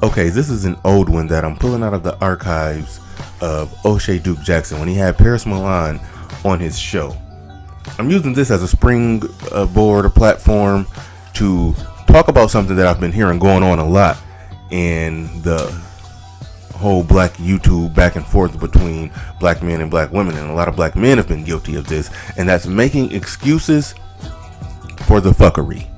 Okay, this is an old one that I'm pulling out of the archives of Oshay Duke Jackson when he had Paris Milan on his show. I'm using this as a springboard or platform to talk about something that I've been hearing going on a lot in the whole black YouTube back and forth between black men and black women. And a lot of black men have been guilty of this, and that's making excuses for the fuckery.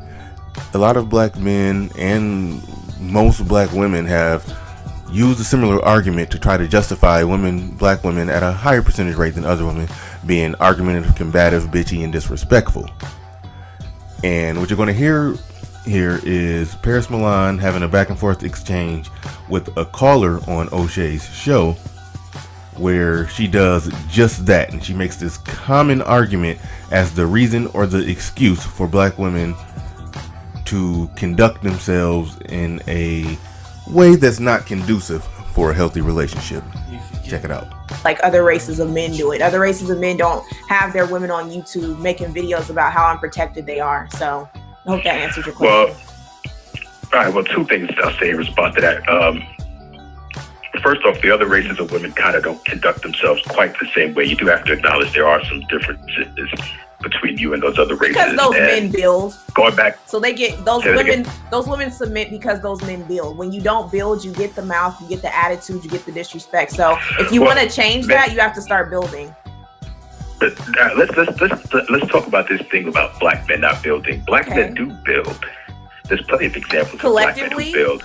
A lot of black men and most black women have used a similar argument to try to justify black women at a higher percentage rate than other women being argumentative, combative, bitchy, and disrespectful. And what you're going to hear here is Paris Milan having a back and forth exchange with a caller on Oshay's show, where she does just that, and she makes this common argument as the reason or the excuse for black women to conduct themselves in a way that's not conducive for a healthy relationship. Check it out. Like other races of men do it. Other races of men don't have their women on YouTube making videos about how unprotected they are. So I hope that answers your question. All right. Well, two things I'll say in response to that. First off, the other races of women kind of don't conduct themselves quite the same way. You do have to acknowledge there are some differences between you and those other races. Because those men build. Going back. So they get those women submit because those men build. When you don't build, you get the mouth, you get the attitude, you get the disrespect. So if you want to change that, you have to start building. Let's talk about this thing about black men not building. Black men do build. There's plenty of examples of black men who build.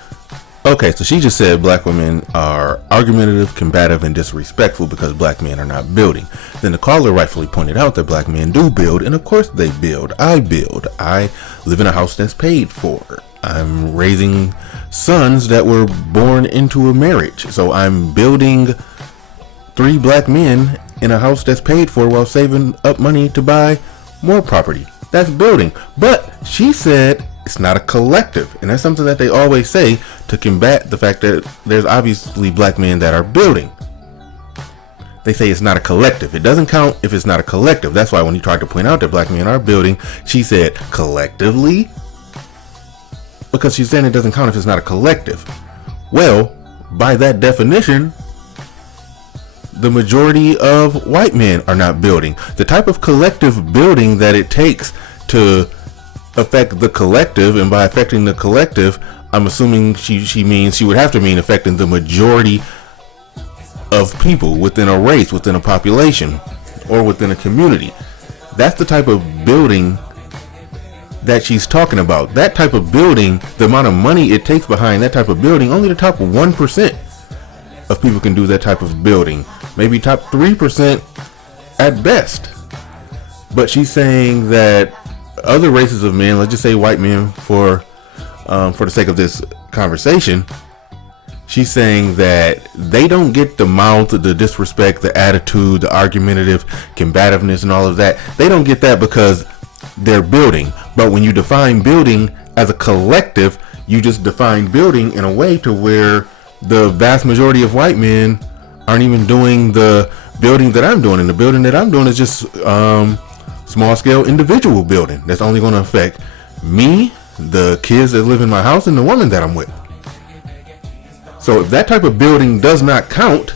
Okay, so she just said black women are argumentative, combative, and disrespectful because black men are not building. Then the caller rightfully pointed out that black men do build, and of course they build. I build. I live in a house that's paid for. I'm raising sons that were born into a marriage. So I'm building 3 black men in a house that's paid for while saving up money to buy more property. That's building. But she said it's not a collective, and that's something that they always say to combat the fact that there's obviously black men that are building. They say it's not a collective. It doesn't count if it's not a collective. That's why when he tried to point out that black men are building, she said collectively, because she's saying it doesn't count if it's not a collective. Well, by that definition, the majority of white men are not building. The type of collective building that it takes to affect the collective, and by affecting the collective, I'm assuming she means, she would have to mean affecting the majority of people within a race, within a population, or within a community. That's the type of building that she's talking about. That type of building, the amount of money it takes behind that type of building, only the top 1% of people can do that type of building. Maybe top 3% at best. But she's saying that other races of men, let's just say white men for the sake of this conversation, she's saying that they don't get the mouth, the disrespect, the attitude, the argumentative, combativeness, and all of that. They don't get that because they're building. But when you define building as a collective, you just define building in a way to where the vast majority of white men aren't even doing the building that I'm doing. And the building that I'm doing is just small scale individual building that's only going to affect me, the kids that live in my house, and the woman that I'm with. So if that type of building does not count,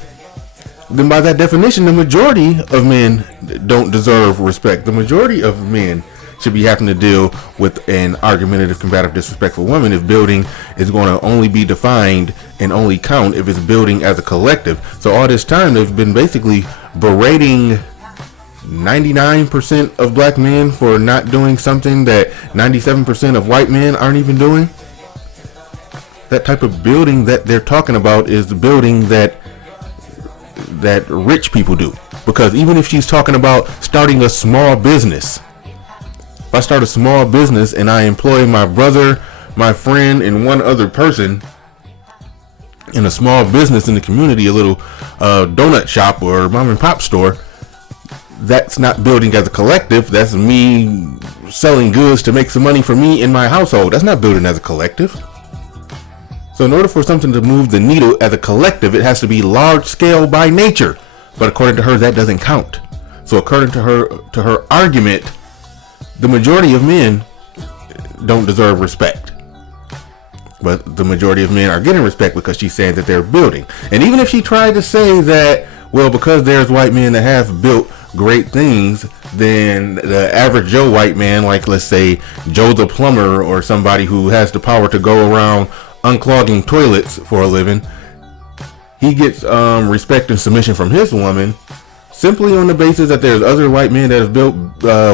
then by that definition, the majority of men don't deserve respect. The majority of men should be having to deal with an argumentative, combative, disrespectful woman if building is going to only be defined and only count if it's building as a collective. So all this time they've been basically berating 99% of black men for not doing something that 97% of white men aren't even doing. That type of building that they're talking about is the building that rich people do. Because even if she's talking about starting a small business, if I start a small business and I employ my brother, my friend, and one other person in a small business in the community, a little donut shop or mom and pop store, that's not building as a collective. That's me selling goods to make some money for me in my household. That's not building as a collective. So in order for something to move the needle as a collective, it has to be large scale by nature. But according to her, that doesn't count. So according to her argument, the majority of men don't deserve respect. but the majority of men are getting respect because she's saying that they're building. And even if she tried to say that, well, because there's white men that have built great things, then the average Joe white man, like let's say Joe the plumber or somebody who has the power to go around unclogging toilets for a living, he gets respect and submission from his woman simply on the basis that there's other white men that have built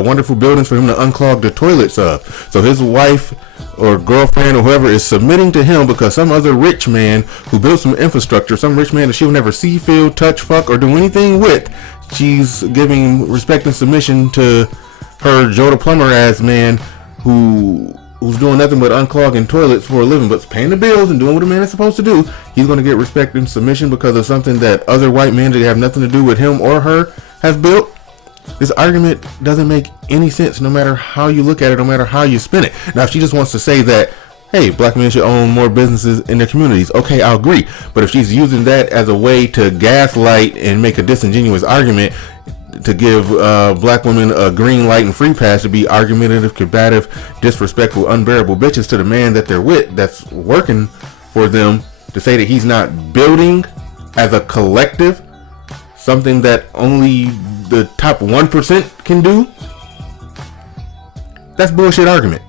wonderful buildings for him to unclog the toilets of. So his wife or girlfriend or whoever is submitting to him because some other rich man who built some infrastructure, some rich man that she'll never see, feel, touch, fuck, or do anything with, she's giving respect and submission to her Joe the plumber ass man who's doing nothing but unclogging toilets for a living, but paying the bills and doing what a man is supposed to do. He's going to get respect and submission because of something that other white men that have nothing to do with him or her have built. This argument doesn't make any sense, no matter how you look at it, no matter how you spin it. Now, if she just wants to say that, hey, black men should own more businesses in their communities, okay, I'll agree. But if she's using that as a way to gaslight and make a disingenuous argument to give black women a green light and free pass to be argumentative, combative, disrespectful, unbearable bitches to the man that they're with, that's working for them, to say that he's not building as a collective, something that only the top 1% can do, that's bullshit argument.